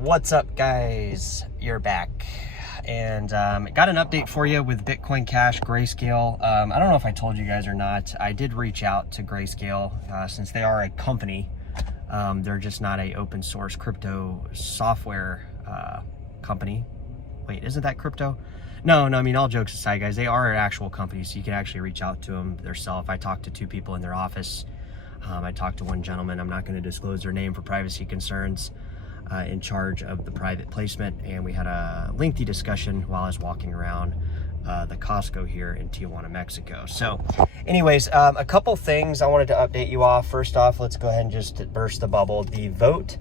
What's up, guys? You're back, and got an update for you with Bitcoin Cash Grayscale. I don't know if I told you guys or not. I did reach out to Grayscale since they are a company. They're just not a open source crypto software company. Wait, isn't that crypto? No, I mean, all jokes aside, guys, they are an actual company, so you can actually reach out to them themselves. I talked to two people in their office. I talked to one gentleman. I'm not going to disclose their name for privacy concerns, in charge of the private placement, and we had a lengthy discussion while I was walking around the Costco here in Tijuana, Mexico. So anyways, a couple things I wanted to update you off. First off, let's go ahead and just burst the bubble. The vote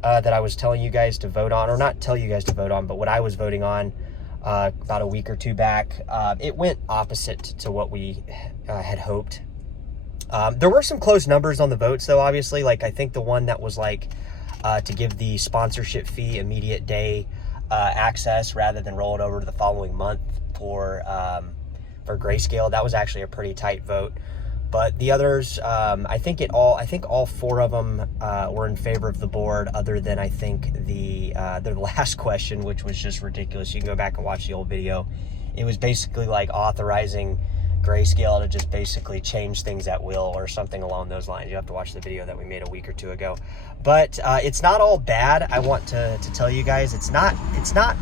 that I was telling you guys to vote on, or not tell you guys to vote on, but what I was voting on about a week or two back, it went opposite to what we had hoped. There were some close numbers on the votes, though, obviously. Like, I think the one that was like to give the sponsorship fee immediate day access rather than roll it over to the following month for Grayscale, that was actually a pretty tight vote. But the others, I think all four of them were in favor of the board, other than I think the last question, which was just ridiculous. You can go back and watch the old video. It was basically like authorizing Grayscale to just basically change things at will or something along those lines. You have to watch the video that we made a week or two ago. But it's not all bad. I want to tell you guys, it's not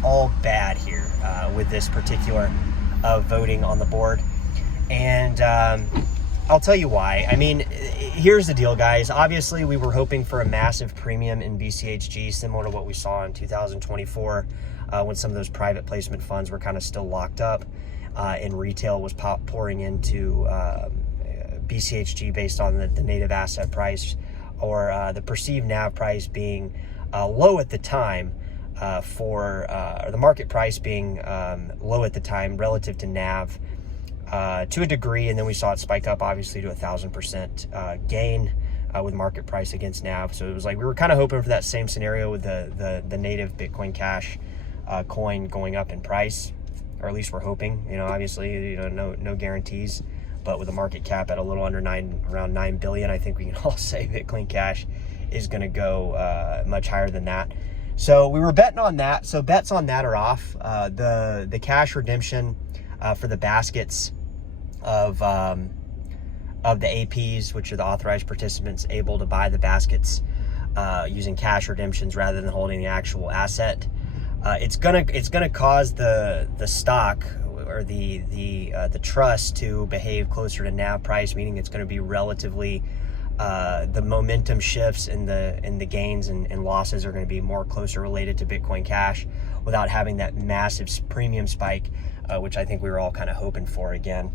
all bad here with this particular voting on the board. And I'll tell you why. I mean, here's the deal, guys. Obviously, we were hoping for a massive premium in BCHG, similar to what we saw in 2024 when some of those private placement funds were kind of still locked up. And retail was pouring into BCHG based on the native asset price, or the perceived NAV price being low at the time, or the market price being low at the time relative to NAV to a degree. And then we saw it spike up, obviously, to 1,000% gain with market price against NAV. So it was like we were kind of hoping for that same scenario with the native Bitcoin Cash coin going up in price. Or at least we're hoping, obviously, no guarantees, but with a market cap at a little under around 9 billion, I think we can all say Bitcoin Cash is going to go much higher than that. So we were betting on that. So bets on that are off. The cash redemption for the baskets of the APs, which are the authorized participants able to buy the baskets using cash redemptions rather than holding the actual asset. It's gonna cause the stock or the trust to behave closer to NAV price, meaning it's going to be relatively the momentum shifts and the gains and losses are going to be more closer related to Bitcoin Cash without having that massive premium spike, which I think we were all kind of hoping for again.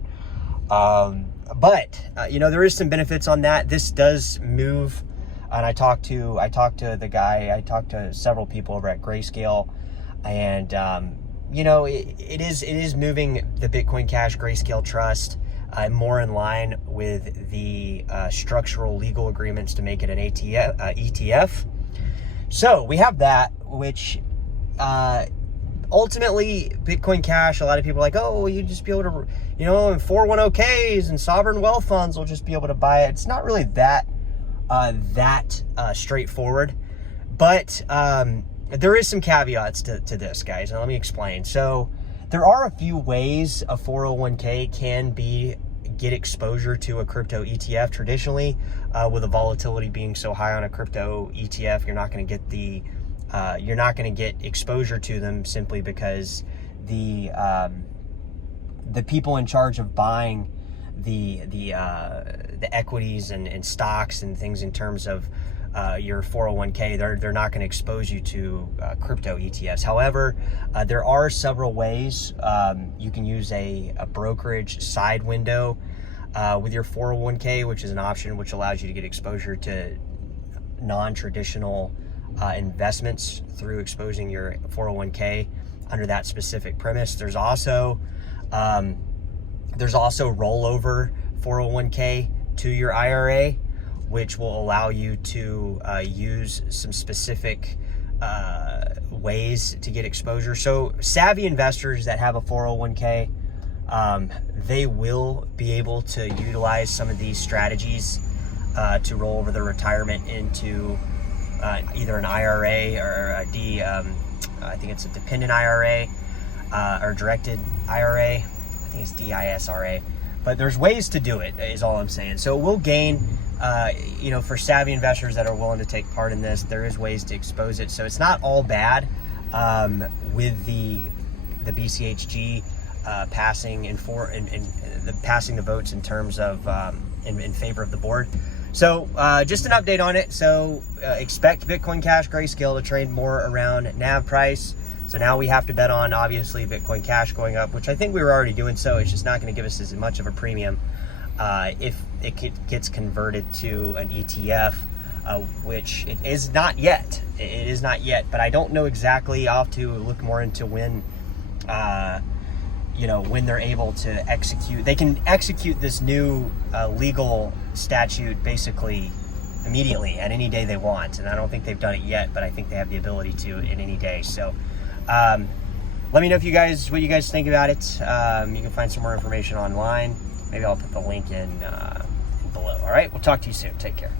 But there is some benefits on that. This does move, and I talked to several people over at Grayscale. And, it is moving the Bitcoin Cash Grayscale Trust more in line with the structural legal agreements to make it an ETF. So we have that, which ultimately Bitcoin Cash, a lot of people are like, oh, you just be able to, and 401ks and sovereign wealth funds will just be able to buy it. It's not really that straightforward, but there is some caveats to this, guys, and let me explain. So there are a few ways a 401k can get exposure to a crypto ETF. Traditionally, with the volatility being so high on a crypto ETF, you're not going to get exposure to them simply because the people in charge of buying the equities and stocks and things in terms of your 401k, they're not going to expose you to crypto ETFs. However, there are several ways you can use a brokerage side window with your 401k, which is an option which allows you to get exposure to non-traditional investments through exposing your 401k under that specific premise. There's also rollover 401k to your IRA, which will allow you to use some specific ways to get exposure. So savvy investors that have a 401k, they will be able to utilize some of these strategies to roll over their retirement into either an IRA or I think it's a dependent IRA or directed IRA. I think it's DISRA. But there's ways to do it, is all I'm saying. So we'll gain, for savvy investors that are willing to take part in this, there is ways to expose it. So it's not all bad with the BCHG passing passing the votes in terms of in favor of the board. So just an update on it. So expect Bitcoin Cash Grayscale to trade more around NAV price. So now we have to bet on, obviously, Bitcoin Cash going up, which I think we were already doing. So it's just not going to give us as much of a premium if it gets converted to an ETF, which it is not yet. It is not yet, but I don't know exactly. I'll have to look more into when they're able to execute. They can execute this new legal statute basically immediately at any day they want. And I don't think they've done it yet, but I think they have the ability to in any day. So let me know what you guys think about it. You can find some more information online. Maybe I'll put the link in below. All right, we'll talk to you soon. Take care.